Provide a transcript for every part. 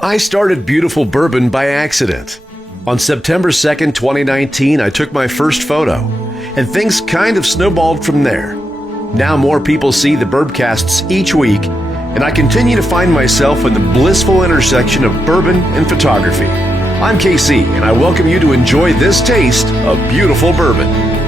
I started Beautiful Bourbon by accident. On September 2nd, 2019, I took my first photo, and things kind of snowballed from there. Now more people see the Bourbcasts each week, and I continue to find myself in the blissful intersection of bourbon and photography. I'm KC, and I welcome you to enjoy this taste of beautiful bourbon.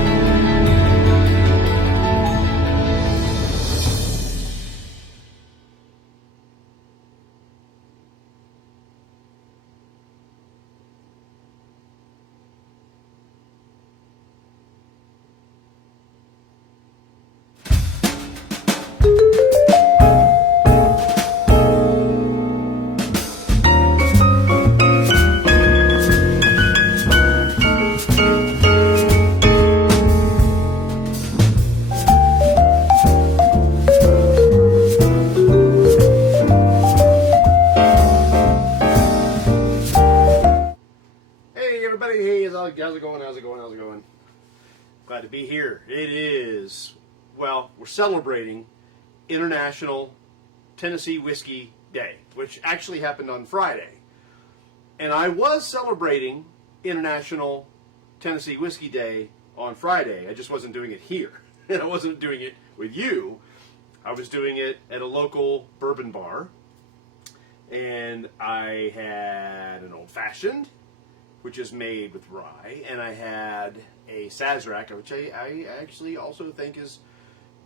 How's it going? Glad to be here. It is, well, we're celebrating International Tennessee Whiskey Day, which actually happened on Friday. And I was celebrating International Tennessee Whiskey Day on Friday. I just wasn't doing it here. And I wasn't doing it with you. I was doing it at a local bourbon bar. And I had an old-fashioned, which is made with rye, and I had a Sazerac, which I actually also think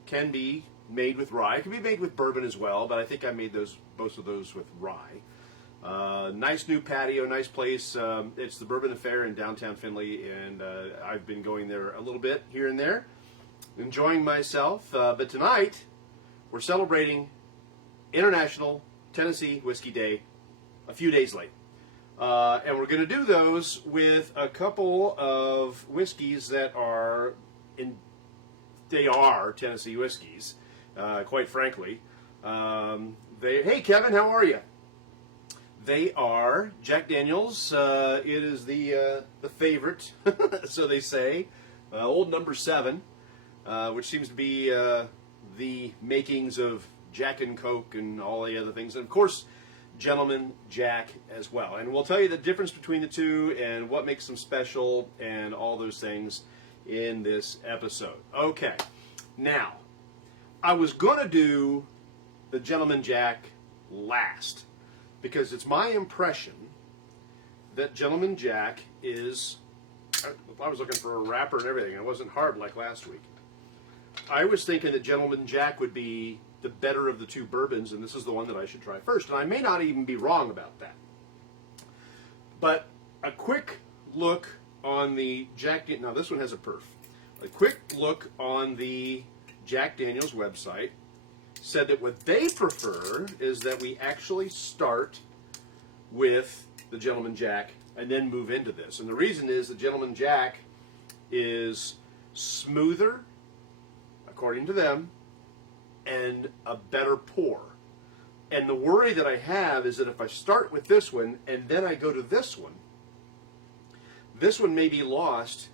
can be made with rye. It can be made with bourbon as well, but I think I made both of those with rye. Nice new patio, nice place. It's the Bourbon Affair in downtown Findlay, and I've been going there a little bit here and there, enjoying myself. But tonight, we're celebrating International Tennessee Whiskey Day a few days late. And we're going to do those with a couple of whiskeys that are Tennessee whiskeys, quite frankly. Hey Kevin, how are you? They are Jack Daniel's. It is the favorite, so they say, old number 7, which seems to be the makings of Jack and Coke and all the other things, and of course, Gentleman Jack as well. And we'll tell you the difference between the two and what makes them special and all those things in this episode. Okay, now, I was going to do the Gentleman Jack last because it's my impression that Gentleman Jack is, I was looking for a wrapper and everything. It wasn't hard like last week. I was thinking that Gentleman Jack would be the better of the two bourbons, and this is the one that I should try first. And I may not even be wrong about that. But a quick look on the now this one has a perf. A quick look on the Jack Daniel's website said that what they prefer is that we actually start with the Gentleman Jack and then move into this. And the reason is the Gentleman Jack is smoother, according to them, and a better pour. And the worry that I have is that if I start with this one and then I go to this one may be lost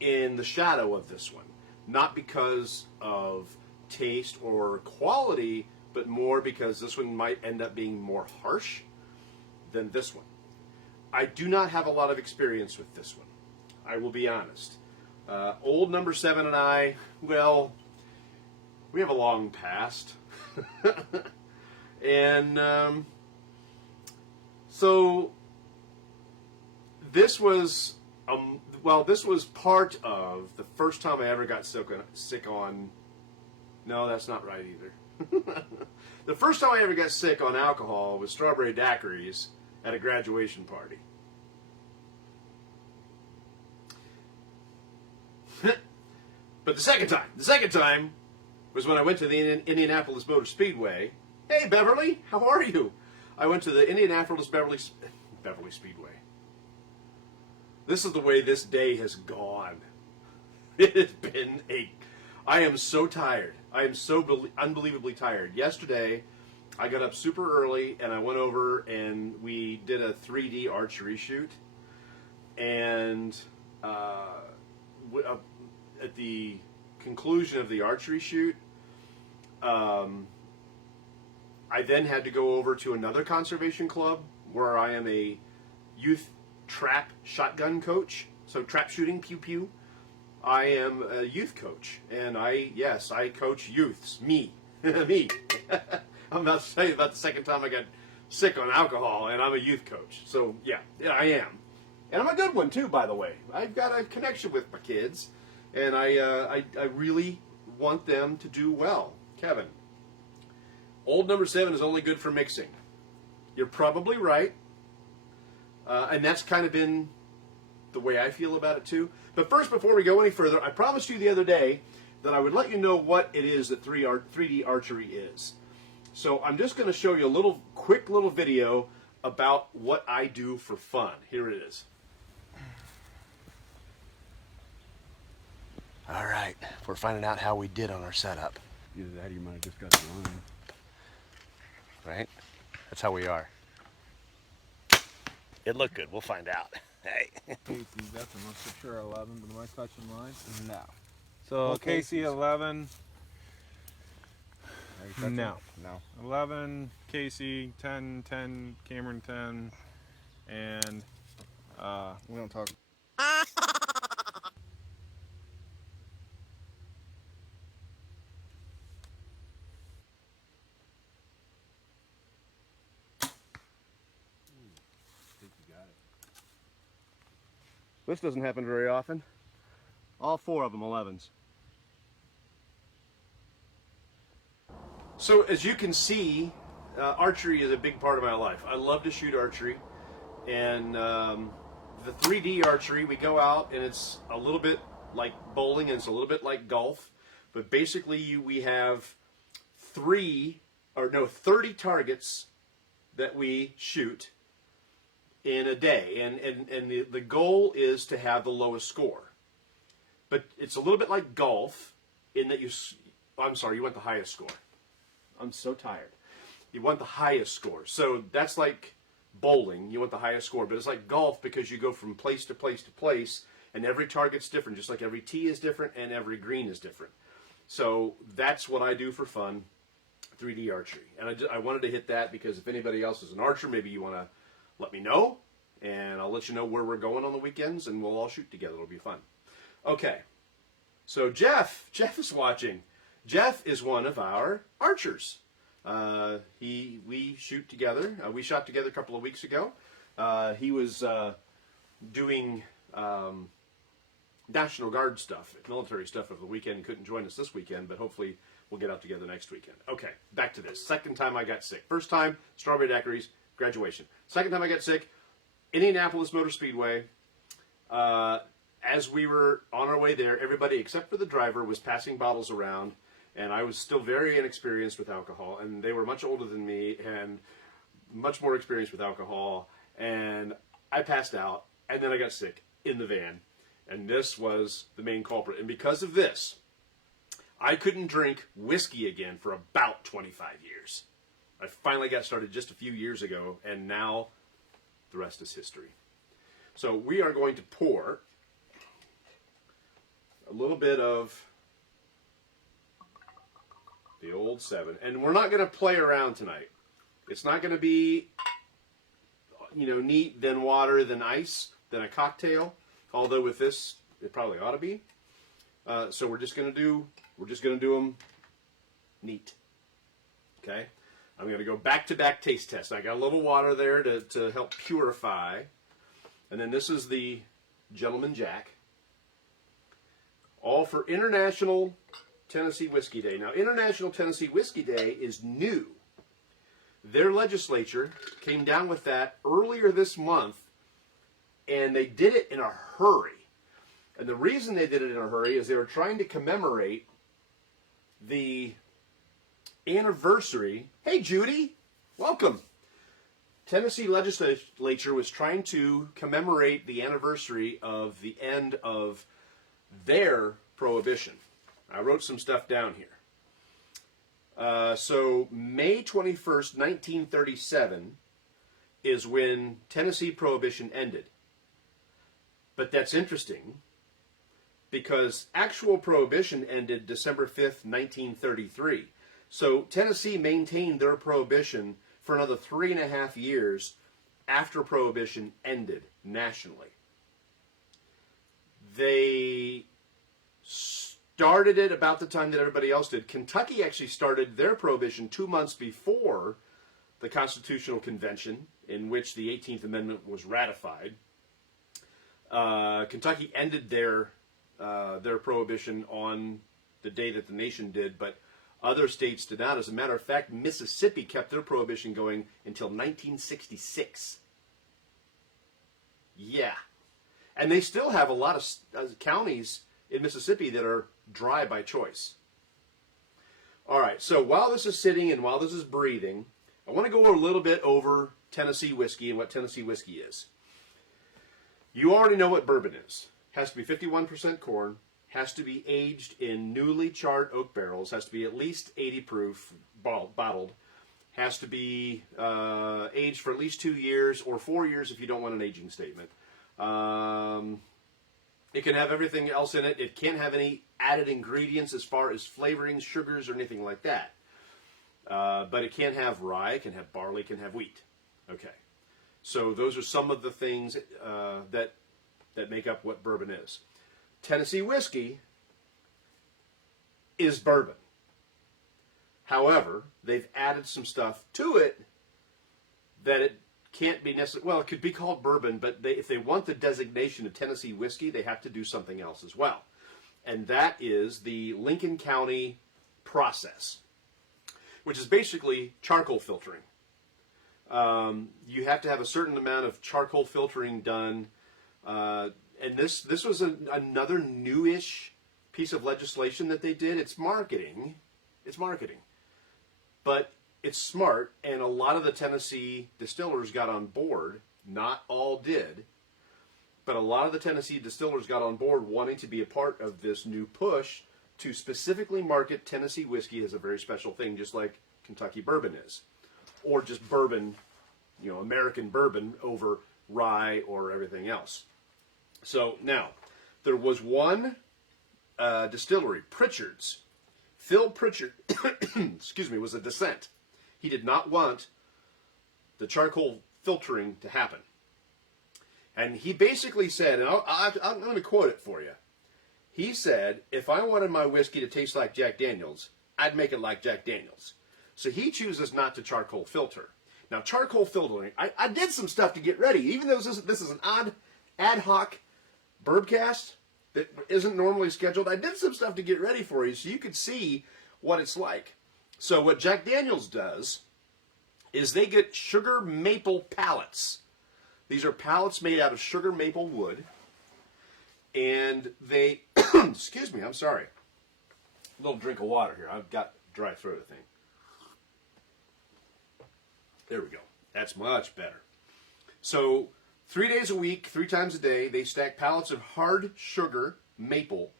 in the shadow of this one. Not because of taste or quality, but more because this one might end up being more harsh than this one. I do not have a lot of experience with this one. I will be honest. Old number 7 and I, well, we have a long past. And so this was, this was part of the first time I ever got sick on, no, that's not right either. The first time I ever got sick on alcohol was strawberry daiquiris at a graduation party. But the second time was when I went to the Indianapolis Motor Speedway. Hey, Beverly, how are you? I went to the Indianapolis Beverly Speedway. This is the way this day has gone. It has been I am so tired. I am so unbelievably tired. Yesterday, I got up super early and I went over and we did a 3D archery shoot. And at the conclusion of the archery shoot, I then had to go over to another conservation club where I am a youth trap shotgun coach. So trap shooting, pew pew. I am a youth coach, and I coach youths. Me. Me. I'm about to say about the second time I got sick on alcohol, and I'm a youth coach. So, yeah, I am. And I'm a good one, too, by the way. I've got a connection with my kids, and I really want them to do well. Kevin, old number 7 is only good for mixing. You're probably right. And that's kind of been the way I feel about it, too. But first, before we go any further, I promised you the other day that I would let you know what it is that 3D archery is. So I'm just going to show you a quick little video about what I do for fun. Here it is. All right, we're finding out how we did on our setup. Either that or you might have just got the line. Right? That's how we are. It looked good. We'll find out. Hey. Casey's, that's a most secure 11, but am I touching line? No. So Okay, Casey 11, Are you touching no. it? No. 11, Casey, 10, 10, Cameron 10, and We don't talk. This doesn't happen very often. All 4 of them 11s. So as you can see, archery is a big part of my life. I love to shoot archery, and the 3D archery, we go out and it's a little bit like bowling and it's a little bit like golf, but basically we have 30 targets that we shoot in a day, and the goal is to have the lowest score. But it's a little bit like golf in that you want the highest score. I'm so tired. You want the highest score. So that's like bowling. You want the highest score, but it's like golf because you go from place to place to place, and every target's different, just like every tee is different and every green is different. So that's what I do for fun, 3D archery. And I wanted to hit that because if anybody else is an archer, maybe you want to let me know, and I'll let you know where we're going on the weekends, and we'll all shoot together. It'll be fun. Okay, so Jeff is watching. Jeff is one of our archers. We shoot together. We shot together a couple of weeks ago. He was doing National Guard stuff, military stuff over the weekend. He couldn't join us this weekend, but hopefully we'll get out together next weekend. Okay, back to this. Second time I got sick. First time, Strawberry Daiquiris, graduation. Second time I got sick, Indianapolis Motor Speedway. As we were on our way there, everybody except for the driver was passing bottles around, and I was still very inexperienced with alcohol, and they were much older than me and much more experienced with alcohol, and I passed out, and then I got sick in the van, and this was the main culprit. And because of this, I couldn't drink whiskey again for about 25 years. I finally got started just a few years ago, and now the rest is history. So we are going to pour a little bit of the old 7. And we're not going to play around tonight. It's not going to be, neat, then water, then ice, then a cocktail. Although with this, it probably ought to be. So we're just going to do them neat. Okay? I'm going to go back-to-back taste test. I got a little water there to help purify. And then this is the Gentleman Jack. All for International Tennessee Whiskey Day. Now, International Tennessee Whiskey Day is new. Their legislature came down with that earlier this month, and they did it in a hurry. And the reason they did it in a hurry is they were trying to commemorate the anniversary. Hey, Judy, welcome. Tennessee legislature was trying to commemorate the anniversary of the end of their prohibition. I wrote some stuff down here. So May 21st, 1937 is when Tennessee prohibition ended. But that's interesting because actual prohibition ended December 5th, 1933. So Tennessee maintained their prohibition for another 3.5 years after prohibition ended nationally. They started it about the time that everybody else did. Kentucky actually started their prohibition 2 months before the Constitutional Convention, in which the 18th Amendment was ratified. Kentucky ended their prohibition on the day that the nation did, but other states did not. As a matter of fact, Mississippi kept their prohibition going until 1966. Yeah. And they still have a lot of counties in Mississippi that are dry by choice. All right, so while this is sitting and while this is breathing, I want to go a little bit over Tennessee whiskey and what Tennessee whiskey is. You already know what bourbon is. Has to be 51% corn, has to be aged in newly charred oak barrels, has to be at least 80 proof, bottled, has to be aged for at least 2 years or 4 years if you don't want an aging statement. It can have everything else in it. It can't have any added ingredients as far as flavorings, sugars, or anything like that. But it can have rye, it can have barley, it can have wheat. Okay. So those are some of the things that make up what bourbon is. Tennessee whiskey is bourbon. However, they've added some stuff to it that it can't be necessarily, well, it could be called bourbon, but if they want the designation of Tennessee whiskey, they have to do something else as well. And that is the Lincoln County process, which is basically charcoal filtering. You have to have a certain amount of charcoal filtering done. And this was another newish piece of legislation that they did. It's marketing. But it's smart, and a lot of the Tennessee distillers got on board. Not all did, but a lot of the Tennessee distillers got on board wanting to be a part of this new push to specifically market Tennessee whiskey as a very special thing, just like Kentucky bourbon is. Or just bourbon, American bourbon over rye or everything else. So now, there was one distillery, Pritchard's. Phil Pritchard, was a dissent. He did not want the charcoal filtering to happen. And he basically said, and I'm going to quote it for you. He said, if I wanted my whiskey to taste like Jack Daniels, I'd make it like Jack Daniels. So he chooses not to charcoal filter. Now, charcoal filtering, I did some stuff to get ready. Even though this is an ad hoc Bourbcast that isn't normally scheduled, I did some stuff to get ready for you so you could see what it's like. So what Jack Daniels does is they get sugar maple pallets. These are pallets made out of sugar maple wood. And they, excuse me, I'm sorry. A little drink of water here. I've got dry throat, I think. There we go. That's much better. So 3 days a week, 3 times a day, they stack pallets of hard sugar maple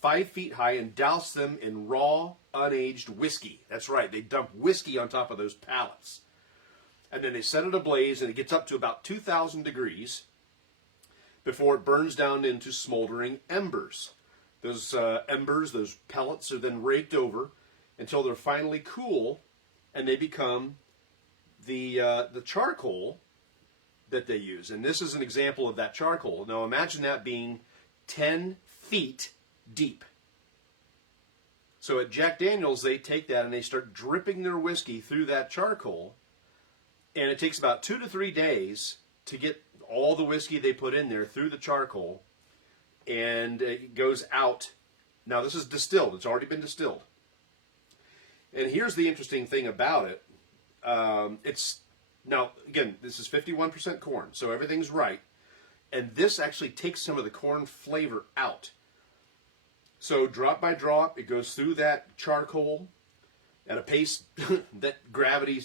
5 feet high and douse them in raw, unaged whiskey. That's right, they dump whiskey on top of those pallets. And then they set it ablaze, and it gets up to about 2,000 degrees before it burns down into smoldering embers. Those embers, those pellets, are then raked over until they're finally cool, and they become the charcoal that they use. And this is an example of that charcoal. Now imagine that being 10 feet deep. So at Jack Daniels, they take that and they start dripping their whiskey through that charcoal. And it takes about 2 to 3 days to get all the whiskey they put in there through the charcoal. And it goes out. Now this is distilled. It's already been distilled. And here's the interesting thing about it. Now, again, this is 51% corn, so everything's right. And this actually takes some of the corn flavor out. So drop by drop, it goes through that charcoal at a pace that gravity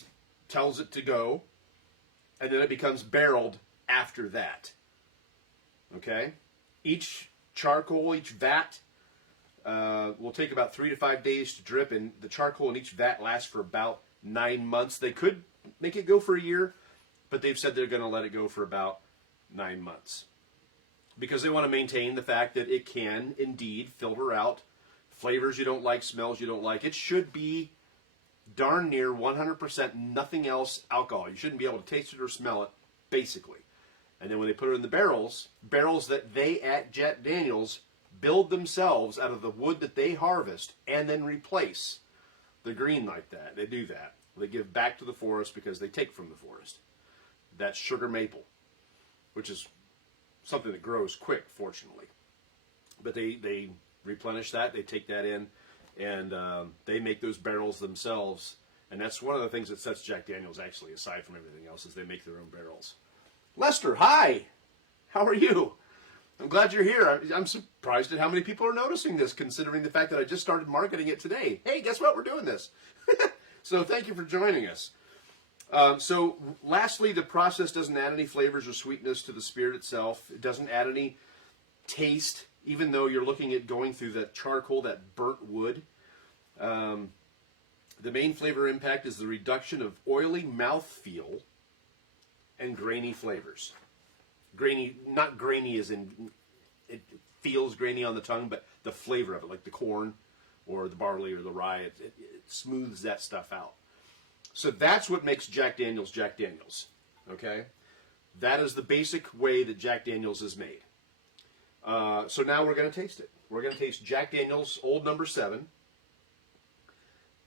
tells it to go. And then it becomes barreled after that. Okay? Each charcoal, each vat, will take about 3 to 5 days to drip. And the charcoal in each vat lasts for about 9 months. They could make it go for a year, but they've said they're going to let it go for about 9 months. Because they want to maintain the fact that it can indeed filter out flavors you don't like, smells you don't like. It should be darn near 100% nothing else alcohol. You shouldn't be able to taste it or smell it, basically. And then when they put it in the barrels that they at Jack Daniels build themselves out of the wood that they harvest and then replace the green like that. They do that. They give back to the forest because they take from the forest. That's sugar maple, which is something that grows quick, fortunately. But they replenish that. They take that in, and they make those barrels themselves. And that's one of the things that sets Jack Daniels, actually, aside from everything else, is they make their own barrels. Lester, hi! How are you? I'm glad you're here. I'm surprised at how many people are noticing this, considering the fact that I just started marketing it today. Hey, guess what? We're doing this. So thank you for joining us. So lastly, the process doesn't add any flavors or sweetness to the spirit itself. It doesn't add any taste, even though you're looking at going through that charcoal, that burnt wood. The main flavor impact is the reduction of oily mouthfeel and grainy flavors. Grainy, not grainy as in it feels grainy on the tongue, but the flavor of it, like the corn or the barley or the rye, it smooths that stuff out. So that's what makes Jack Daniels Jack Daniels, okay? That is the basic way that Jack Daniels is made. So now we're going to taste it. We're going to taste Jack Daniels Old Number 7.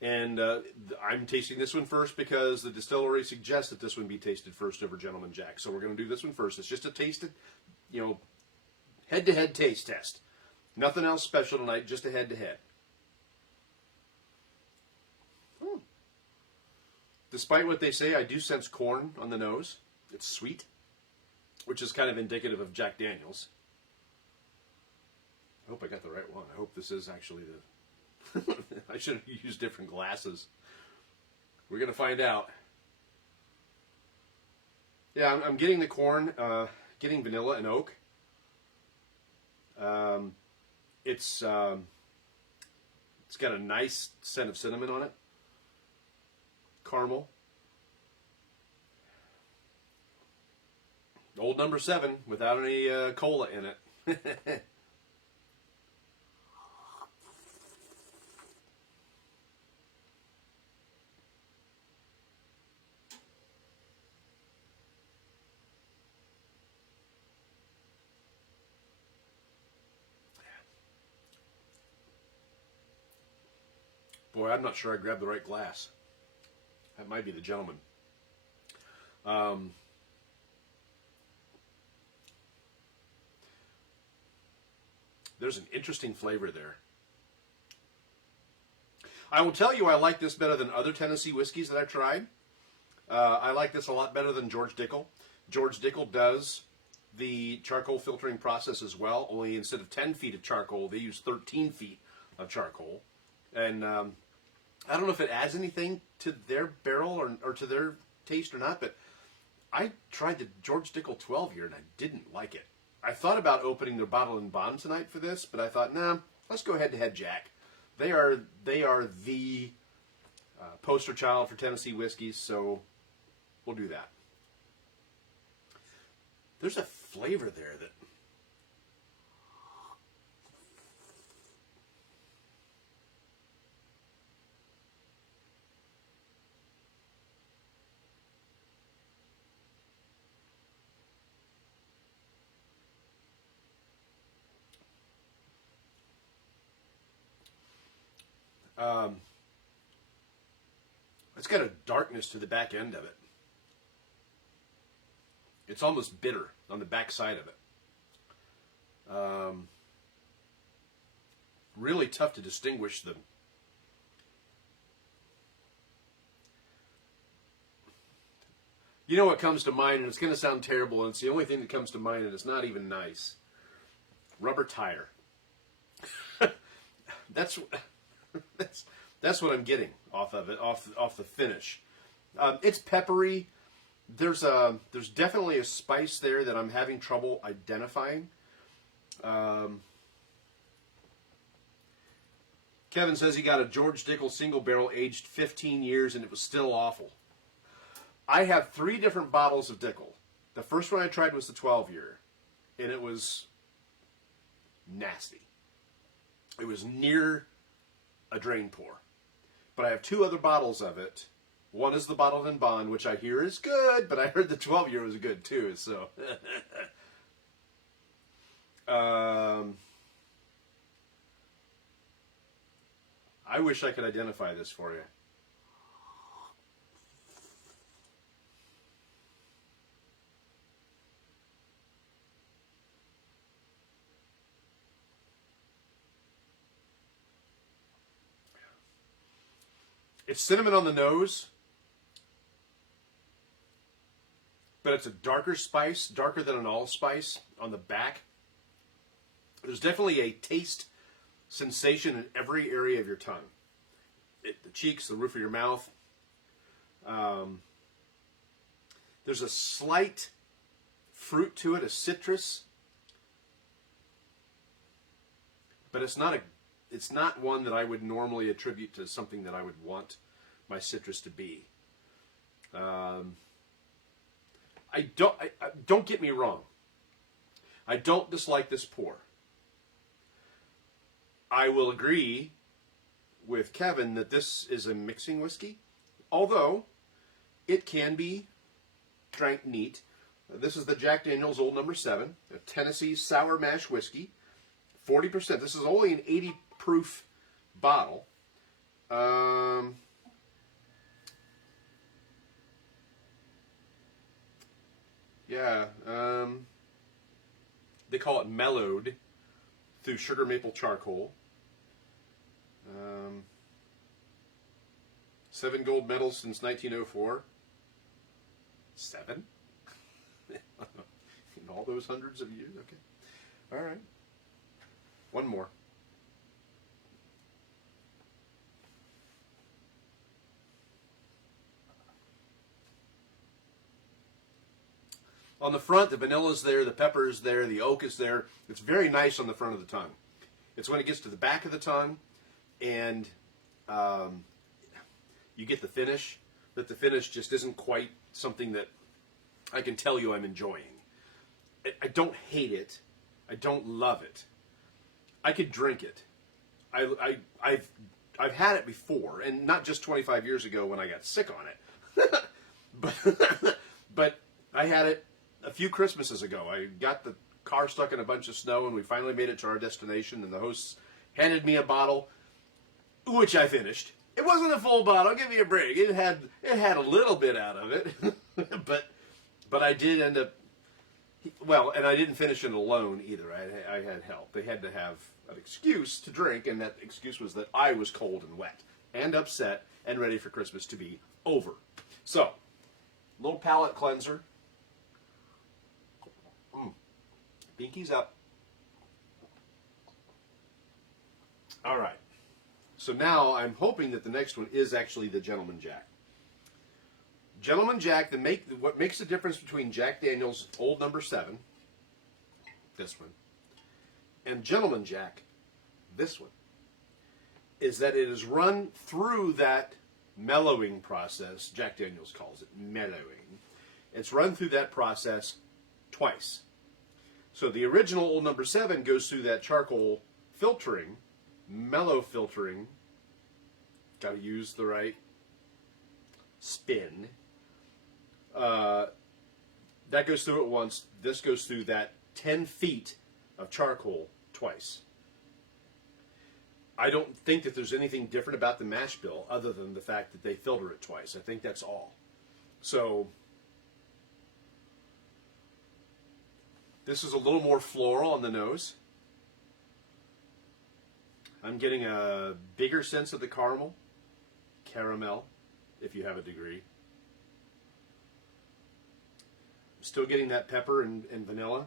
And I'm tasting this one first because the distillery suggests that this one be tasted first over Gentleman Jack. So we're going to do this one first. It's just a taste, head-to-head taste test. Nothing else special tonight, just a head-to-head. Despite what they say, I do sense corn on the nose. It's sweet, which is kind of indicative of Jack Daniels. I hope I got the right one. I hope this is actually the... I should have used different glasses. We're going to find out. Yeah, I'm getting the corn, getting vanilla and oak. It's got a nice scent of cinnamon on it. Caramel. Old Number 7 without any cola in it. Boy, I'm not sure I grabbed the right glass. That might be the Gentleman. There's an interesting flavor there. I will tell you I like this better than other Tennessee whiskeys that I've tried. I like this a lot better than George Dickel. George Dickel does the charcoal filtering process as well, only instead of 10 feet of charcoal, they use 13 feet of charcoal. And I don't know if it adds anything to their barrel or to their taste or not, but I tried the George Dickel 12 year and I didn't like it. I thought about opening their bottle and bond tonight for this, but I thought, nah, let's go head to head Jack. They are the poster child for Tennessee whiskeys, so we'll do that. There's a flavor there that... it's got a darkness to the back end of it. It's almost bitter on the back side of it. Really tough to distinguish them. You know what comes to mind, and it's going to sound terrible, and it's the only thing that comes to mind, and it's not even nice. Rubber tire. That's what I'm getting off of it, off the finish. It's peppery. There's definitely a spice there that I'm having trouble identifying. Kevin says he got a George Dickel single barrel aged 15 years and it was still awful. I have 3 different bottles of Dickel. The first one I tried was the 12 year, and it was nasty. It was near a drain pour. but I have two other bottles of it. One is the bottled in bond, which I hear is good, but I heard the 12-year was good too. So, I wish I could identify this for you. It's cinnamon on the nose, but it's a darker spice, darker than an allspice on the back. There's definitely a taste sensation in every area of your tongue. The cheeks, the roof of your mouth. There's a slight fruit to it, a citrus, but it's not one that I would normally attribute to something that I would want my citrus to be. Don't get me wrong. I don't dislike this pour. I will agree with Kevin that this is a mixing whiskey, although it can be drank neat. This is the Jack Daniel's Old No. 7, a Tennessee sour mash whiskey, 40%. This is only an 80 proof bottle. They call it mellowed through sugar maple charcoal. 7 gold medals since 1904. 7? In all those hundreds of years? Okay. All right. One more. On the front, the vanilla's there, the pepper's there, the oak is there. It's very nice on the front of the tongue. It's when it gets to the back of the tongue and you get the finish, that the finish just isn't quite something that I can tell you I'm enjoying. I don't hate it. I don't love it. I could drink it. I've had it before, and not just 25 years ago when I got sick on it, but I had it a few Christmases ago. I got the car stuck in a bunch of snow, and we finally made it to our destination, and the hosts handed me a bottle, which I finished. It wasn't a full bottle, give me a break. It had a little bit out of it, but I did end up, well, and I didn't finish it alone either. I had help. They had to have an excuse to drink, and that excuse was that I was cold and wet and upset and ready for Christmas to be over. So, little palate cleanser. Binky's up. All right. So now I'm hoping that the next one is actually the Gentleman Jack. Gentleman Jack, what makes the difference between Jack Daniel's Old No. 7, this one, and Gentleman Jack, this one, is that it is run through that mellowing process. Jack Daniel's calls it mellowing. It's run through that process twice. So the original Old No. 7 goes through that charcoal filtering, mellow filtering. Got to use the right spin. That goes through it once. This goes through that 10 feet of charcoal twice. I don't think that there's anything different about the mash bill other than the fact that they filter it twice. I think that's all. So this is a little more floral on the nose. I'm getting a bigger sense of the caramel, if you have a degree. I'm still getting that pepper and vanilla.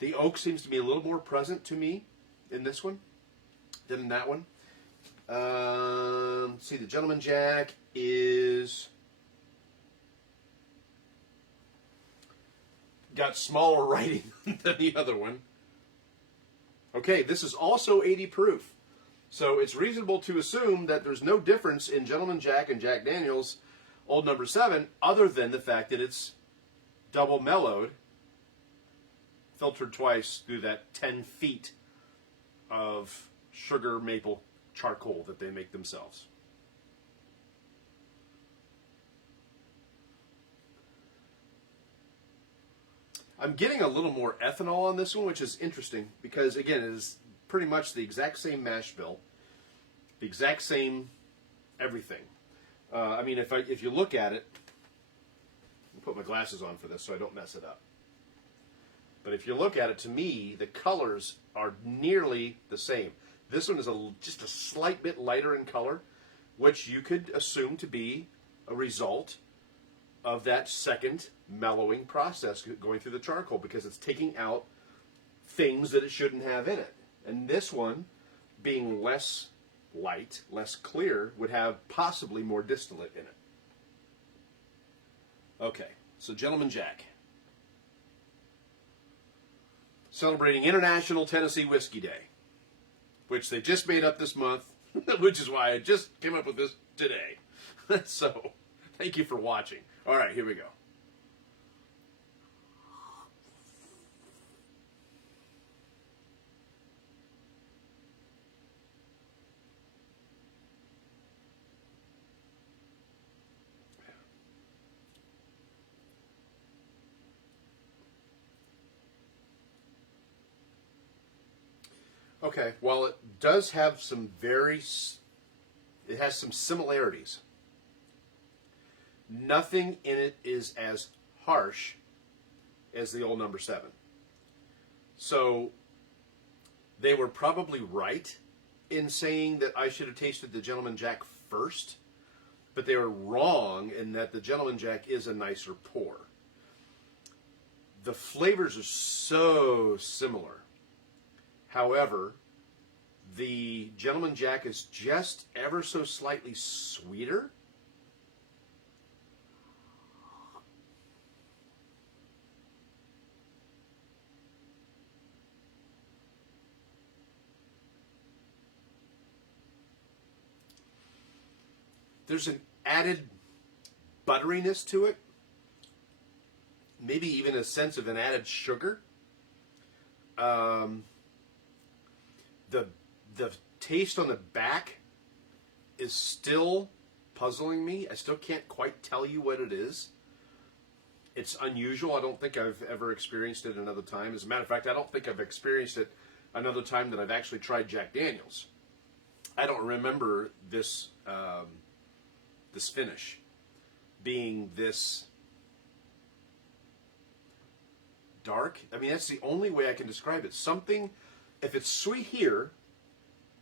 The oak seems to be a little more present to me in this one than in that one. See, the Gentleman Jack is got smaller writing than the other one. Okay, this is also 80 proof. So it's reasonable to assume that there's no difference in Gentleman Jack and Jack Daniel's Old No. 7 other than the fact that it's double mellowed, filtered twice through that 10 feet of sugar maple charcoal that they make themselves. I'm getting a little more ethanol on this one, which is interesting because, again, it is pretty much the exact same mash bill, the exact same everything. I mean, if you look at it, I'll put my glasses on for this so I don't mess it up. But if you look at it, to me, the colors are nearly the same. This one is just a slight bit lighter in color, which you could assume to be a result of that second mellowing process going through the charcoal, because it's taking out things that it shouldn't have in it. And this one, being less light, less clear, would have possibly more distillate in it. Okay, so Gentleman Jack. Celebrating International Tennessee Whiskey Day, which they just made up this month, which is why I just came up with this today. So, thank you for watching. All right, here we go. Okay, while it does have some it has some similarities. Nothing in it is as harsh as the old number 7. So they were probably right in saying that I should have tasted the Gentleman Jack first, but they were wrong in that the Gentleman Jack is a nicer pour. The flavors are so similar. However, the Gentleman Jack is just ever so slightly sweeter. There's an added butteriness to it. Maybe even a sense of an added sugar. The taste on the back is still puzzling me. I still can't quite tell you what it is. It's unusual. I don't think I've ever experienced it another time. As a matter of fact, I don't think I've experienced it another time that I've actually tried Jack Daniels. I don't remember this this finish being this dark. I mean, that's the only way I can describe it. Something, if it's sweet here,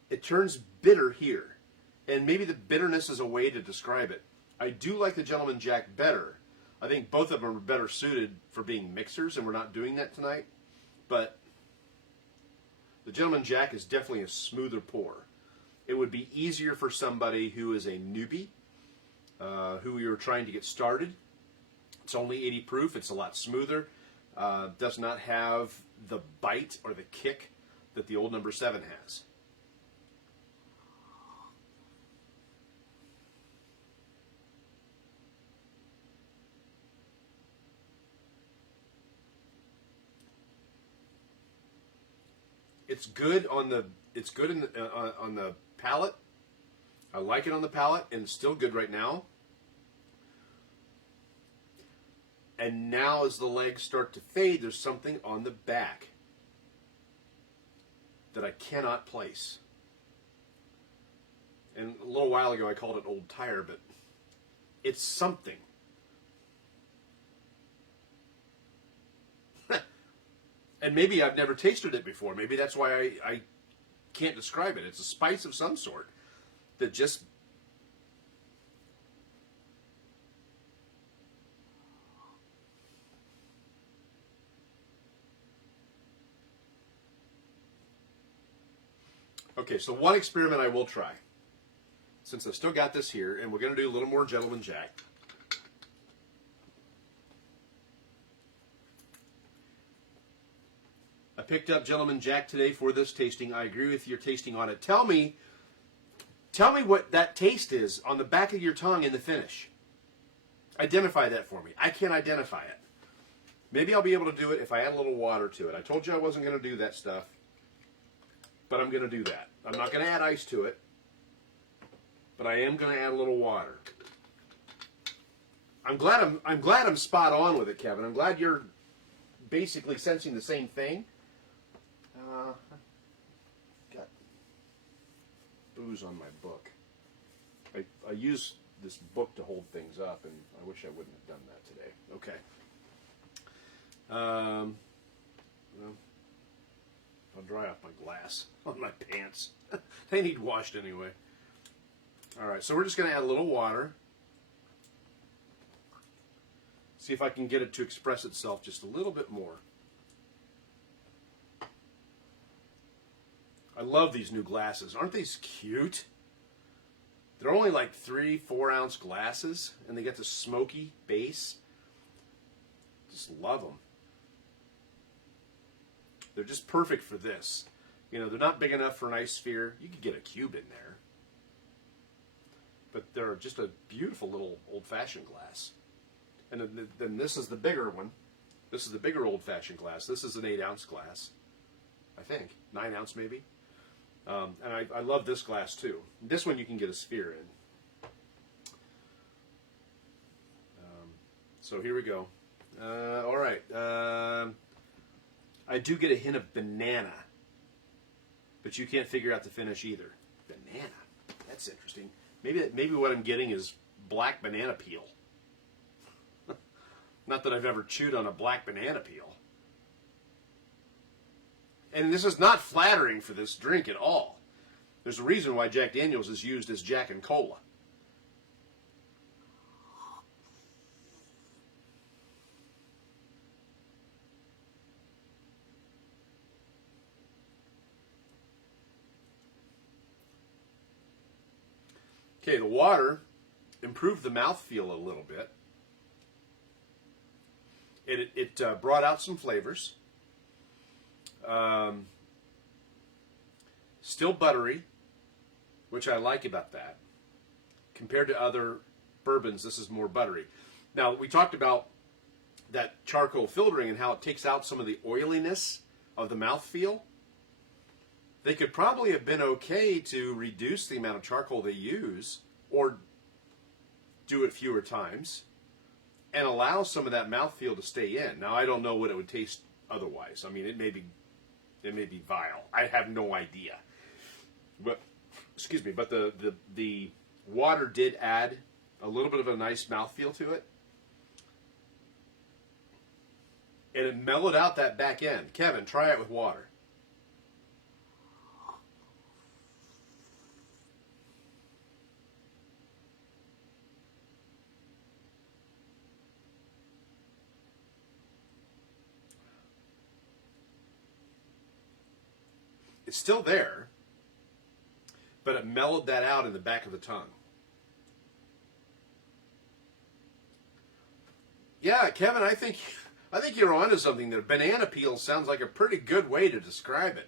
it turns bitter here. And maybe the bitterness is a way to describe it. I do like the Gentleman Jack better. I think both of them are better suited for being mixers, and we're not doing that tonight. But the Gentleman Jack is definitely a smoother pour. It would be easier for somebody who is a newbie, who you're trying to get started. It's only 80 proof. It's a lot smoother. Does not have the bite or the kick that the old number 7 has. It's good on the on the palate. I like it on the palate, and it's still good right now. And now as the legs start to fade, there's something on the back that I cannot place. And a little while ago I called it old tire, but it's something. And maybe I've never tasted it before. Maybe that's why I can't describe it. It's a spice of some sort that just... Okay, so one experiment I will try, since I've still got this here, and we're going to do a little more Gentleman Jack. I picked up Gentleman Jack today for this tasting. I agree with your tasting on it. Tell me what that taste is on the back of your tongue in the finish. Identify that for me. I can't identify it. Maybe I'll be able to do it if I add a little water to it. I told you I wasn't going to do that stuff, but I'm going to do that. I'm not going to add ice to it, but I am going to add a little water. I'm glad I'm spot on with it, Kevin. I'm glad you're basically sensing the same thing. Got booze on my book. I use this book to hold things up, and I wish I wouldn't have done that today. Okay. Well, I'll dry off my glass on my pants. They need washed anyway. All right, so we're just going to add a little water. See if I can get it to express itself just a little bit more. I love these new glasses. Aren't these cute? They're only like 3-4 ounce glasses, and they get the smoky base. Just love them. They're just perfect for this. You know, they're not big enough for an ice sphere. You could get a cube in there. But they're just a beautiful little old-fashioned glass. And then this is the bigger one. This is the bigger old-fashioned glass. This is an 8 ounce glass, I think. 9 ounce maybe. And I love this glass too. This one you can get a sphere in. So here we go. All right. I do get a hint of banana, but you can't figure out the finish either. Banana. That's interesting. Maybe what I'm getting is black banana peel. Not that I've ever chewed on a black banana peel. And this is not flattering for this drink at all. There's a reason why Jack Daniels is used as Jack and Cola. Okay, the water improved the mouthfeel a little bit. It brought out some flavors. Still buttery, which I like about that. Compared to other bourbons, this is more buttery. Now, we talked about that charcoal filtering and how it takes out some of the oiliness of the mouthfeel. They could probably have been okay to reduce the amount of charcoal they use or do it fewer times and allow some of that mouthfeel to stay in. Now, I don't know what it would taste otherwise. I mean, it may be vile. I have no idea. But excuse me, but the water did add a little bit of a nice mouthfeel to it. And it mellowed out that back end. Kevin, try it with water. It's still there, but it mellowed that out in the back of the tongue. Yeah, Kevin, I think you're onto something there. Banana peel sounds like a pretty good way to describe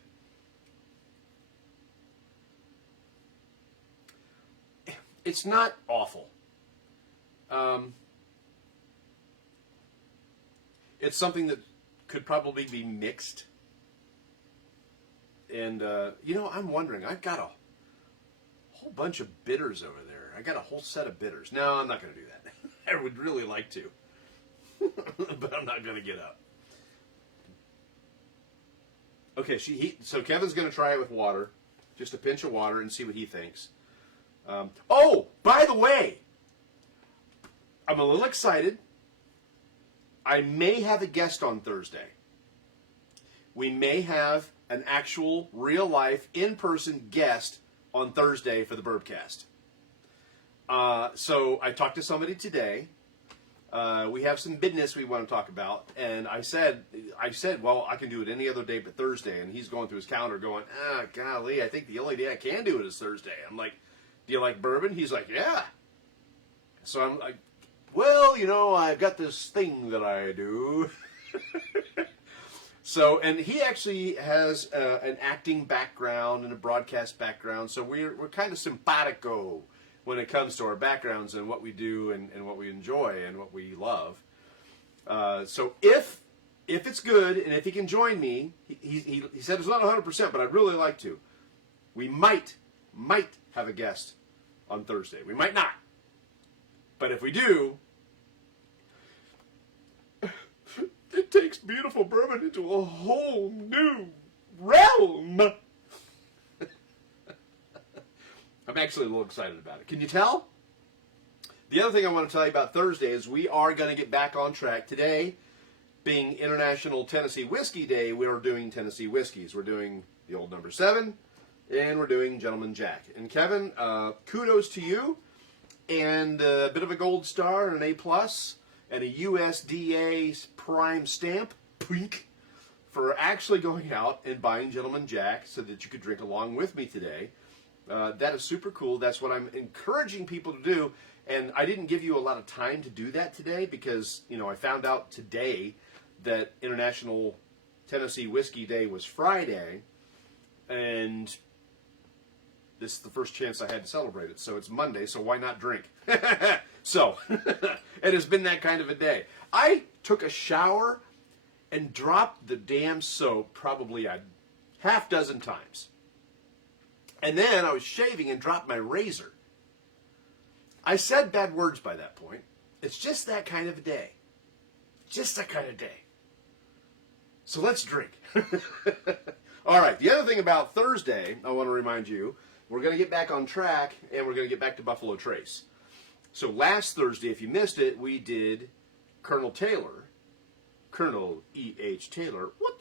it. It's not awful. It's something that could probably be mixed. And, I'm wondering, I've got a whole bunch of bitters over there. I got a whole set of bitters. No, I'm not going to do that. I would really like to. But I'm not going to get up. Okay, so Kevin's going to try it with water. Just a pinch of water and see what he thinks. By the way, I'm a little excited. I may have a guest on Thursday. We may have an actual, real-life, in-person guest on Thursday for the Bourbcast. So I talked to somebody today. We have some business we want to talk about, and I said, well, I can do it any other day but Thursday. And he's going through his calendar, going, golly, I think the only day I can do it is Thursday. I'm like, do you like bourbon? He's like, yeah. So I'm like, well, I've got this thing that I do. So, and he actually has an acting background and a broadcast background, so we're kind of simpatico when it comes to our backgrounds and what we do and what we enjoy and what we love. So if it's good and if he can join me, he said it's not 100%, but I'd really like to. We might have a guest on Thursday. We might not. But if we do, it takes beautiful bourbon into a whole new realm. I'm actually a little excited about it. Can you tell? The other thing I want to tell you about Thursday is we are going to get back on track. Today, being International Tennessee Whiskey Day, we are doing Tennessee whiskeys. We're doing the Old Number 7, and we're doing Gentleman Jack. And Kevin, kudos to you, and a bit of a gold star and an A+, and a USDA prime stamp, pink, for actually going out and buying Gentleman Jack so that you could drink along with me today. That is super cool. That's what I'm encouraging people to do. And I didn't give you a lot of time to do that today because, I found out today that International Tennessee Whiskey Day was Friday. And this is the first chance I had to celebrate it. So it's Monday, so why not drink? So, it has been that kind of a day. I took a shower and dropped the damn soap probably a half dozen times. And then I was shaving and dropped my razor. I said bad words by that point. It's just that kind of a day. Just that kind of day. So let's drink. All right, the other thing about Thursday, I want to remind you, we're going to get back on track, and we're going to get back to Buffalo Trace. So last Thursday, if you missed it, we did Colonel Taylor. Colonel E.H. Taylor. What?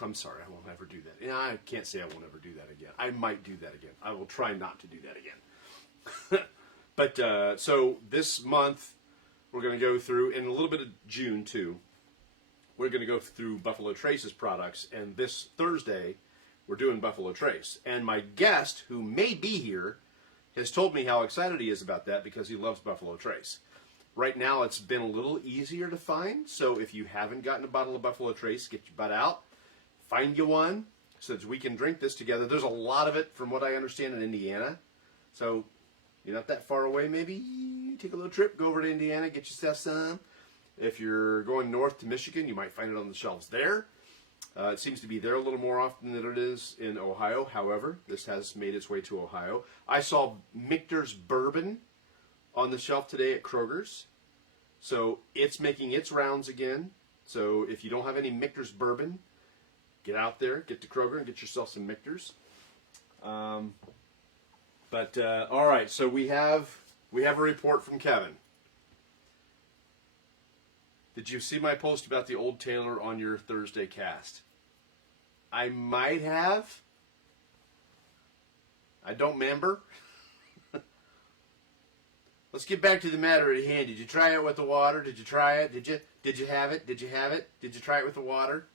I'm sorry, I won't ever do that. I can't say I won't ever do that again. I might do that again. I will try not to do that again. But, so this month, we're going to go through, in a little bit of June too, we're going to go through Buffalo Trace's products, and this Thursday, we're doing Buffalo Trace. And my guest, who may be here, has told me how excited he is about that because he loves Buffalo Trace. Right now, it's been a little easier to find, so if you haven't gotten a bottle of Buffalo Trace, get your butt out, find you one, so that we can drink this together. There's a lot of it, from what I understand, in Indiana. So, you're not that far away, maybe take a little trip, go over to Indiana, get yourself some. If you're going north to Michigan, you might find it on the shelves there. It seems to be there a little more often than it is in Ohio. However, this has made its way to Ohio. I saw Michter's Bourbon on the shelf today at Kroger's. So it's making its rounds again. So if you don't have any Michter's Bourbon, get out there, get to Kroger, and get yourself some Michter's. All right, so we have a report from Kevin. Did you see my post about the Old Taylor on your Thursday cast? I might have. I don't remember. Let's get back to the matter at hand. Did you try it with the water? Did you try it? Did you have it? Did you have it? Did you try it with the water?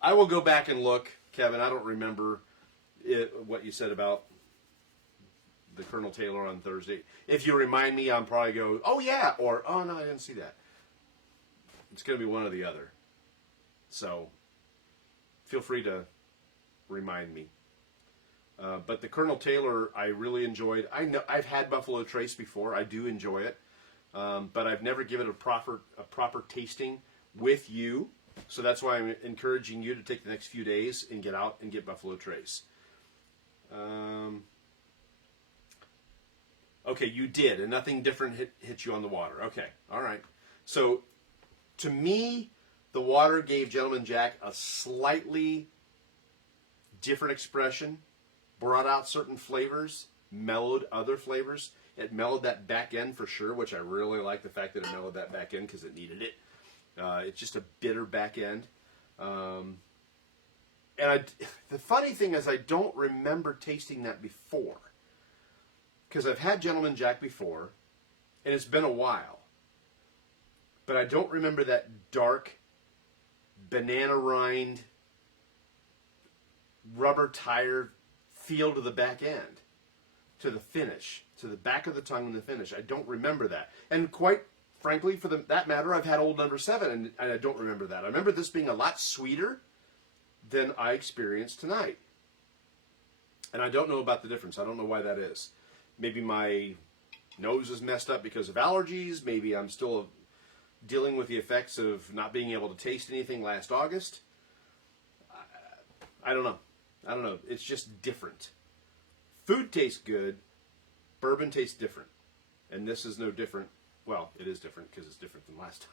I will go back and look, Kevin. I don't remember what you said about the Colonel Taylor on Thursday. If you remind me, I'll probably go, oh yeah, or oh no, I didn't see that. It's going to be one or the other. So, feel free to remind me. But the Colonel Taylor, I really enjoyed. I know I've had Buffalo Trace before. I do enjoy it, but I've never given it a proper tasting with you. So that's why I'm encouraging you to take the next few days and get out and get Buffalo Trace. Okay, you did, and nothing different hit you on the water. Okay, all right. So, to me, the water gave Gentleman Jack a slightly different expression, brought out certain flavors, mellowed other flavors. It mellowed that back end for sure, which I really like the fact that it mellowed that back end because it needed it. It's just a bitter back end. The funny thing is I don't remember tasting that before. Because I've had Gentleman Jack before, and it's been a while. But I don't remember that dark, banana rind, rubber tire feel to the back end, to the finish, to the back of the tongue and the finish. I don't remember that. And quite frankly, for that matter, I've had Old Number 7, and I don't remember that. I remember this being a lot sweeter than I experienced tonight. And I don't know about the difference. I don't know why that is. Maybe my nose is messed up because of allergies. Maybe I'm still dealing with the effects of not being able to taste anything last August. I don't know. It's just different. Food tastes good. Bourbon tastes different. And this is no different. Well, it is different because it's different than last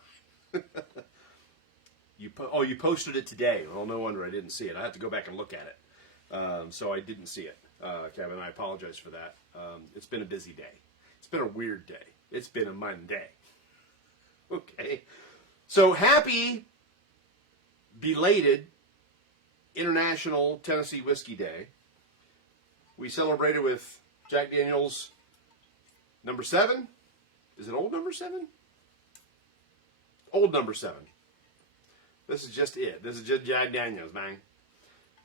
You posted it today. Well, no wonder I didn't see it. I have to go back and look at it. So I didn't see it, Kevin. I apologize for that. It's been a busy day. It's been a weird day. It's been a Monday. Okay. So happy belated International Tennessee Whiskey Day. We celebrated with Jack Daniel's number 7. Is it old number 7? Old number 7. This is just it. This is just Jack Daniels, man.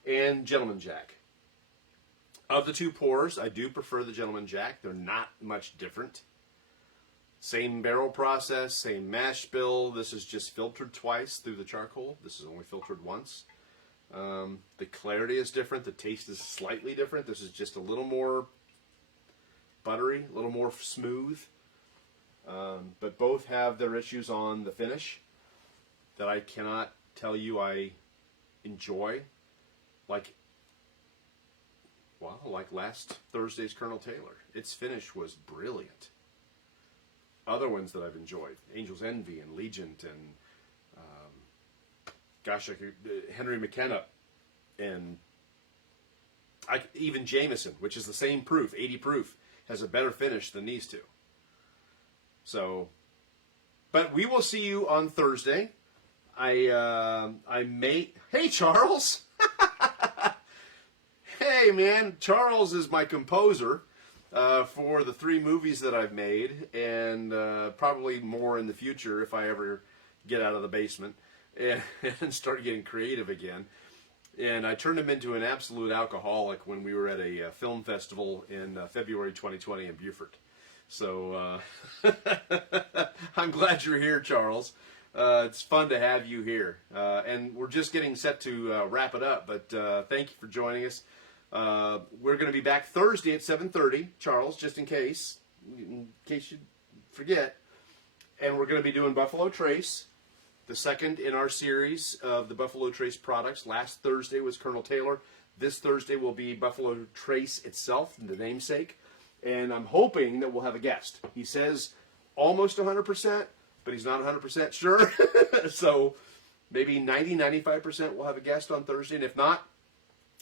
And Gentleman Jack. Of the two pours, I do prefer the Gentleman Jack. They're not much different. Same barrel process, same mash bill. This is just filtered twice through the charcoal. This is only filtered once. The clarity is different. The taste is slightly different. This is just a little more buttery, a little more smooth. But both have their issues on the finish that I cannot tell you I enjoy. Like last Thursday's Colonel Taylor. Its finish was brilliant. Other ones that I've enjoyed, Angel's Envy and Legent and Henry McKenna and even Jameson, which is the same proof, 80 proof, has a better finish than these two. So, but we will see you on Thursday. Hey Charles, hey man, Charles is my composer. For the 3 movies that I've made, and probably more in the future if I ever get out of the basement and start getting creative again. And I turned him into an absolute alcoholic when we were at a film festival in February 2020 in Beaufort. So I'm glad you're here, Charles. It's fun to have you here. And we're just getting set to wrap it up, but thank you for joining us. We're going to be back Thursday at 7:30, Charles, just in case you forget. And we're going to be doing Buffalo Trace, the second in our series of the Buffalo Trace products. Last Thursday was Colonel Taylor. This Thursday will be Buffalo Trace itself, the namesake. And I'm hoping that we'll have a guest. He says almost 100%, but he's not 100% sure. So maybe 90-95% we'll have a guest on Thursday. And if not,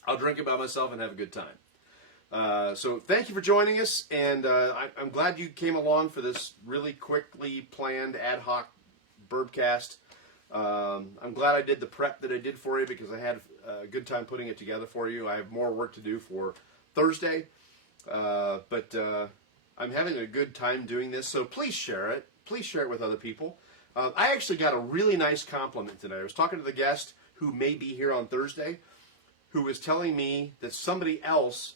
I'll drink it by myself and have a good time. So thank you for joining us, and I'm glad you came along for this really quickly planned ad hoc Bourbcast. I'm glad I did the prep that I did for you because I had a good time putting it together for you. I have more work to do for Thursday, but I'm having a good time doing this, so please share it. Please share it with other people. I actually got a really nice compliment today. I was talking to the guest who may be here on Thursday, who was telling me that somebody else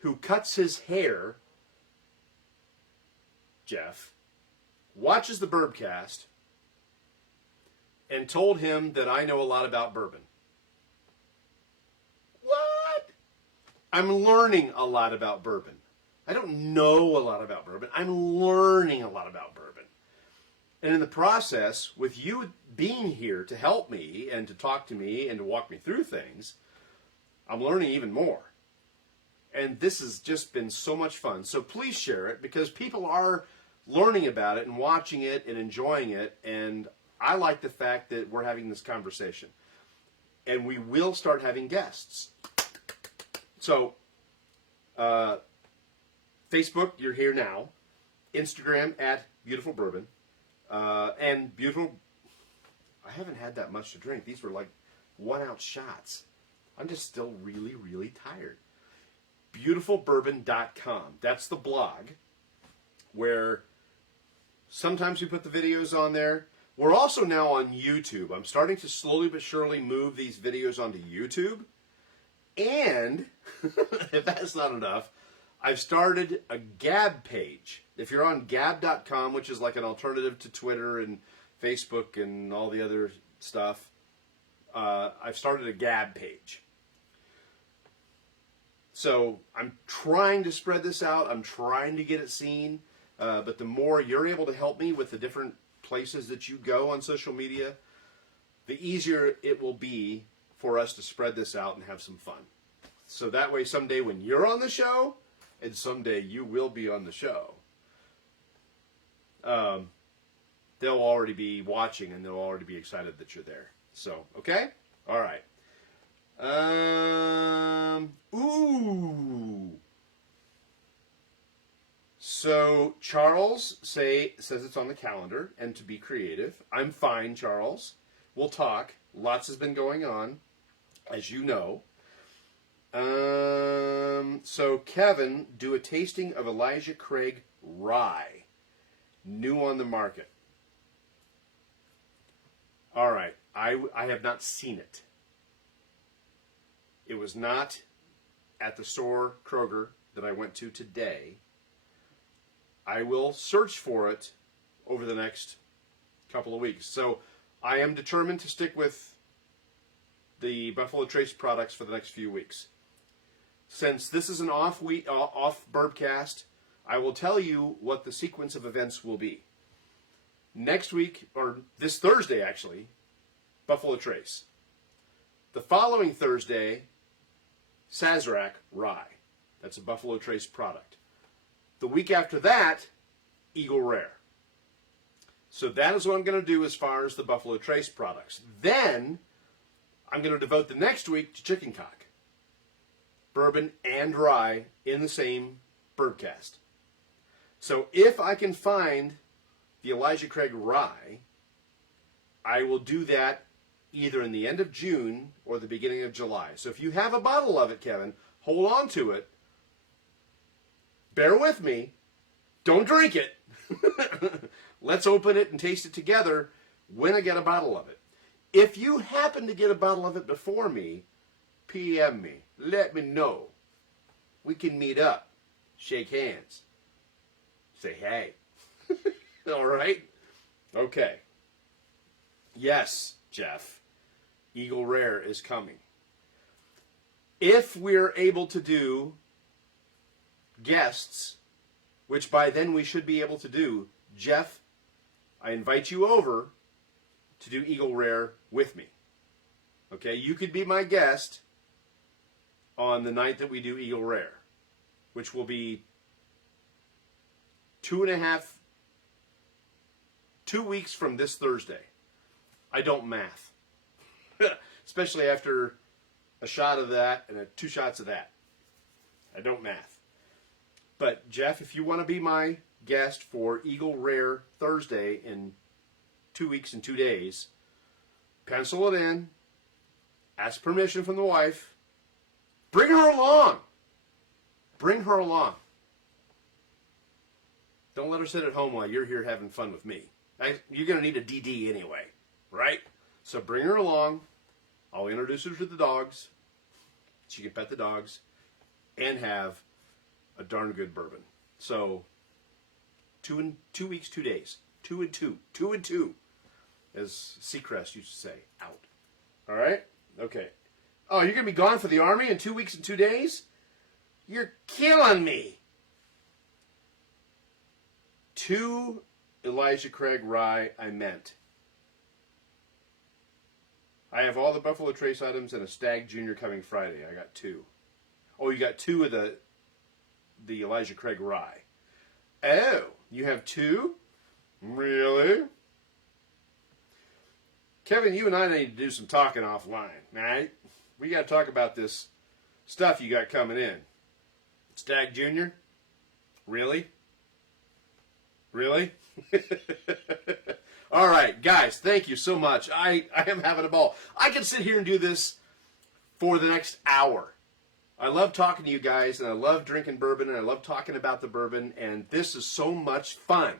who cuts his hair, Jeff, watches the Bourbcast and told him that I know a lot about bourbon. What? I'm learning a lot about bourbon. I don't know a lot about bourbon. I'm learning a lot about bourbon. And in the process, with you being here to help me and to talk to me and to walk me through things, I'm learning even more. And this has just been so much fun. So please share it because people are learning about it and watching it and enjoying it. And I like the fact that we're having this conversation. And we will start having guests. So, Facebook, you're here now. Instagram at Beautiful Bourbon. And Beautiful, I haven't had that much to drink. These were like 1-ounce shots. I'm just still really, really tired. BeautifulBourbon.com. That's the blog where sometimes we put the videos on there. We're also now on YouTube. I'm starting to slowly but surely move these videos onto YouTube. And, if that's not enough, I've started a Gab page. If you're on Gab.com, which is like an alternative to Twitter and Facebook and all the other stuff, I've started a Gab page. So I'm trying to spread this out. I'm trying to get it seen. But the more you're able to help me with the different places that you go on social media, the easier it will be for us to spread this out and have some fun. So that way someday when you're on the show, and someday you will be on the show, that they'll already be watching and they'll already be excited that you're there. So, okay? All right. Ooh. So Charles says it's on the calendar and to be creative. I'm fine, Charles. We'll talk. Lots has been going on, as you know. So Kevin, do a tasting of Elijah Craig Rye, new on the market. All right, I have not seen it. It was not at the store Kroger that I went to today. I will search for it over the next couple of weeks. So I am determined to stick with the Buffalo Trace products for the next few weeks. Since this is an off Bourbcast, I will tell you what the sequence of events will be. Next week, or this Thursday actually, Buffalo Trace. The following Thursday, Sazerac Rye. That's a Buffalo Trace product. The week after that, Eagle Rare. So that is what I'm going to do as far as the Buffalo Trace products. Then, I'm going to devote the next week to Chicken Cock. Bourbon and rye in the same Bourbcast. So if I can find the Elijah Craig Rye, I will do that either in the end of June or the beginning of July. So if you have a bottle of it, Kevin, hold on to it. Bear with me. Don't drink it. Let's open it and taste it together when I get a bottle of it. If you happen to get a bottle of it before me, PM me. Let me know. We can meet up. Shake hands. Say hey. All right? Okay. Yes, Jeff. Eagle Rare is coming. If we're able to do guests, which by then we should be able to do, Jeff, I invite you over to do Eagle Rare with me. Okay? You could be my guest on the night that we do Eagle Rare, which will be 2 weeks from this Thursday. I don't math. Especially after a shot of that and 2 shots of that. I don't math. But Jeff, if you want to be my guest for Eagle Rare Thursday in 2 weeks and 2 days, pencil it in, ask permission from the wife, bring her along. Bring her along. Don't let her sit at home while you're here having fun with me. You're going to need a DD anyway, right? So bring her along. I'll introduce her to the dogs. She can pet the dogs and have a darn good bourbon. So 2 weeks, 2 days. 2 and 2. 2 and 2. As Seacrest used to say. Out. All right? Okay. Oh, you're going to be gone for the Army in 2 weeks and 2 days? You're killing me. 2 Elijah Craig Rye, I meant. I have all the Buffalo Trace items and a Stag Junior coming Friday. I got 2. Oh, you got 2 of the Elijah Craig Rye. Oh, you have 2? Really? Kevin, you and I need to do some talking offline, right? We got to talk about this stuff you got coming in. Stag Junior? Really? Really? All right, guys, thank you so much. I am having a ball. I can sit here and do this for the next hour. I love talking to you guys, and I love drinking bourbon, and I love talking about the bourbon, and this is so much fun.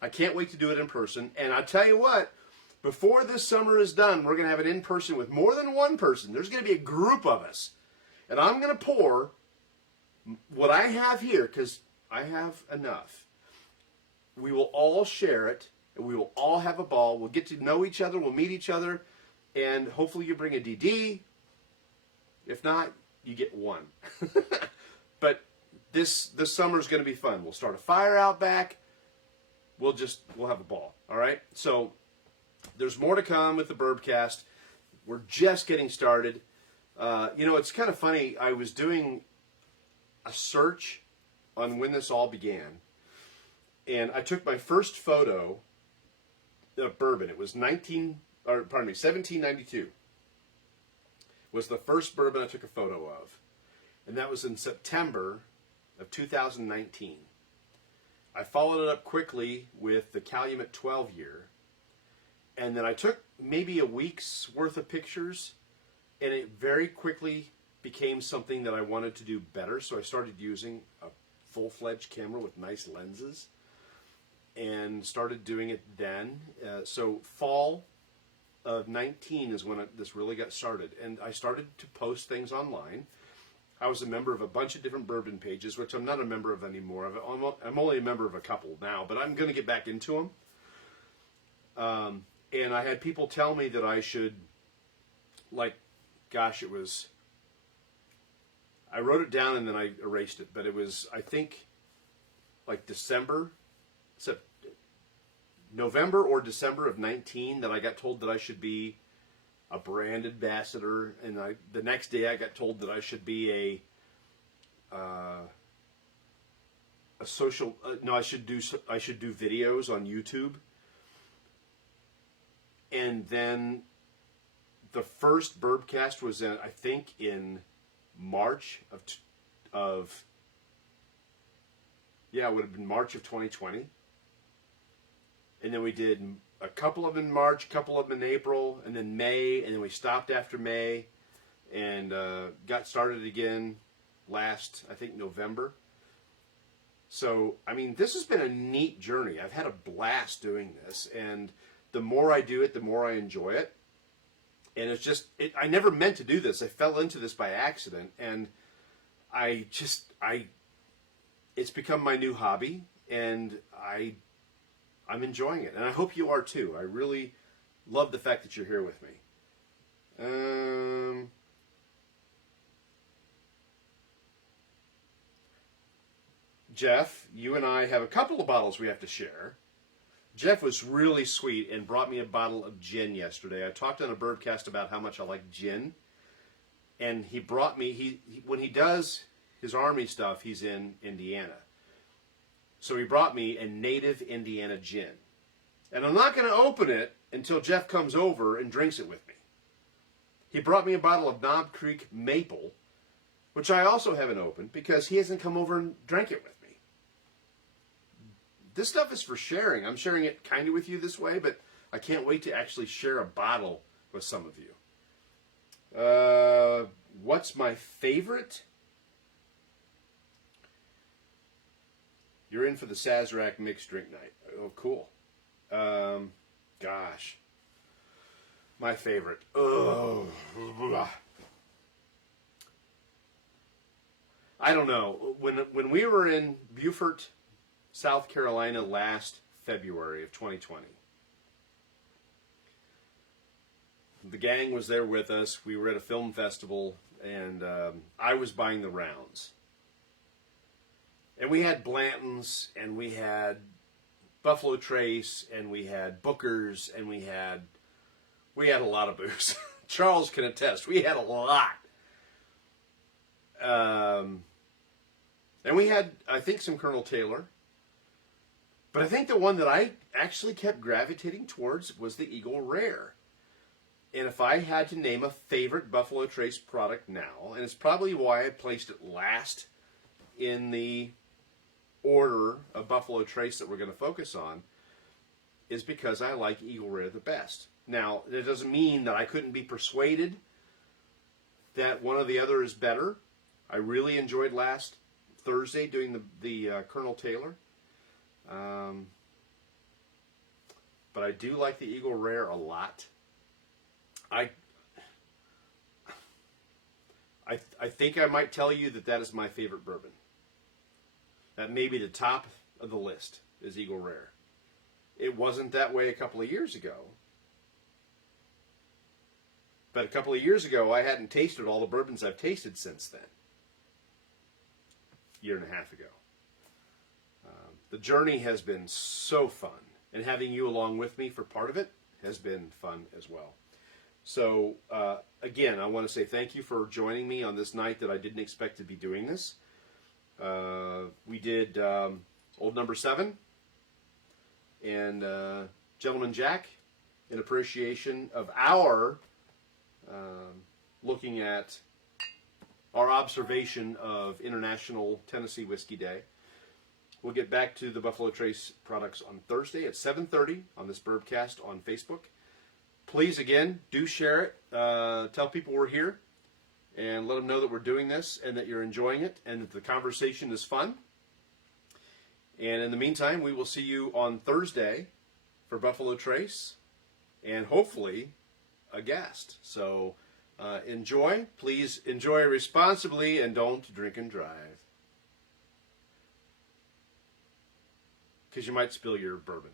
I can't wait to do it in person, and I tell you what, before this summer is done, we're going to have it in person with more than one person. There's going to be a group of us, and I'm going to pour what I have here, because I have enough. We will all share it, and we will all have a ball. We'll get to know each other. We'll meet each other, and hopefully you bring a DD. If not, you get 1. But this summer is going to be fun. We'll start a fire out back. We'll have a ball. All right? So there's more to come with the Bourbcast. We're just getting started. It's kind of funny. I was doing a search on when this all began, and I took my first photo bourbon. It was 1792 was the first bourbon I took a photo of. And that was in September of 2019. I followed it up quickly with the Calumet 12 year. And then I took maybe a week's worth of pictures, and it very quickly became something that I wanted to do better. So I started using a full-fledged camera with nice lenses and started doing it then. So fall of 19 is when this really got started. And I started to post things online. I was a member of a bunch of different bourbon pages, which I'm not a member of anymore. I'm only a member of a couple now, but I'm going to get back into them. And I had people tell me that I should, I wrote it down and then I erased it, but it was, I think, like November or December of 19 that I got told that I should be a brand ambassador, and the next day I got told that I should be I should do videos on YouTube. And then the first Bourbcast was in March it would have been March of 2020. And then we did a couple of them in March, a couple of them in April, and then May, and then we stopped after May and got started again last, I think, November. So, I mean, this has been a neat journey. I've had a blast doing this, and the more I do it, the more I enjoy it. And it's just, I never meant to do this. I fell into this by accident, and it's become my new hobby, and I'm enjoying it. And I hope you are too. I really love the fact that you're here with me. Jeff, you and I have a couple of bottles we have to share. Jeff was really sweet and brought me a bottle of gin yesterday. I talked on a Bourbcast about how much I like gin. And he brought me, when he does his Army stuff, he's in Indiana. So he brought me a native Indiana gin. And I'm not going to open it until Jeff comes over and drinks it with me. He brought me a bottle of Knob Creek Maple, which I also haven't opened because he hasn't come over and drank it with me. This stuff is for sharing. I'm sharing it kind of with you this way, but I can't wait to actually share a bottle with some of you. What's my favorite? You're in for the Sazerac mixed drink night. Oh, cool. Gosh. My favorite. Oh. I don't know. When we were in Beaufort, South Carolina last February of 2020, the gang was there with us. We were at a film festival, and I was buying the rounds. And we had Blanton's, and we had Buffalo Trace, and we had Booker's, and we had a lot of booze. Charles can attest. We had a lot. And we had, I think, some Colonel Taylor. But I think the one that I actually kept gravitating towards was the Eagle Rare. And if I had to name a favorite Buffalo Trace product now, and it's probably why I placed it last in the order of Buffalo Trace that we're going to focus on, is because I like Eagle Rare the best. Now, that doesn't mean that I couldn't be persuaded that one or the other is better. I really enjoyed last Thursday doing the Colonel Taylor. But I do like the Eagle Rare a lot. I think I might tell you that is my favorite bourbon. That may be the top of the list is Eagle Rare. It wasn't that way a couple of years ago. But a couple of years ago, I hadn't tasted all the bourbons I've tasted since then. Year and a half ago. The journey has been so fun. And having you along with me for part of it has been fun as well. So, again, I want to say thank you for joining me on this night that I didn't expect to be doing this. We did Old Number 7. And Gentleman Jack in appreciation of our looking at our observation of International Tennessee Whiskey Day. We'll get back to the Buffalo Trace products on Thursday at 7:30 on this Bourbcast on Facebook. Please, again, do share it. Tell people we're here and let them know that we're doing this and that you're enjoying it and that the conversation is fun. And in the meantime, we will see you on Thursday for Buffalo Trace and hopefully a guest. So enjoy. Please enjoy responsibly and don't drink and drive, because you might spill your bourbon.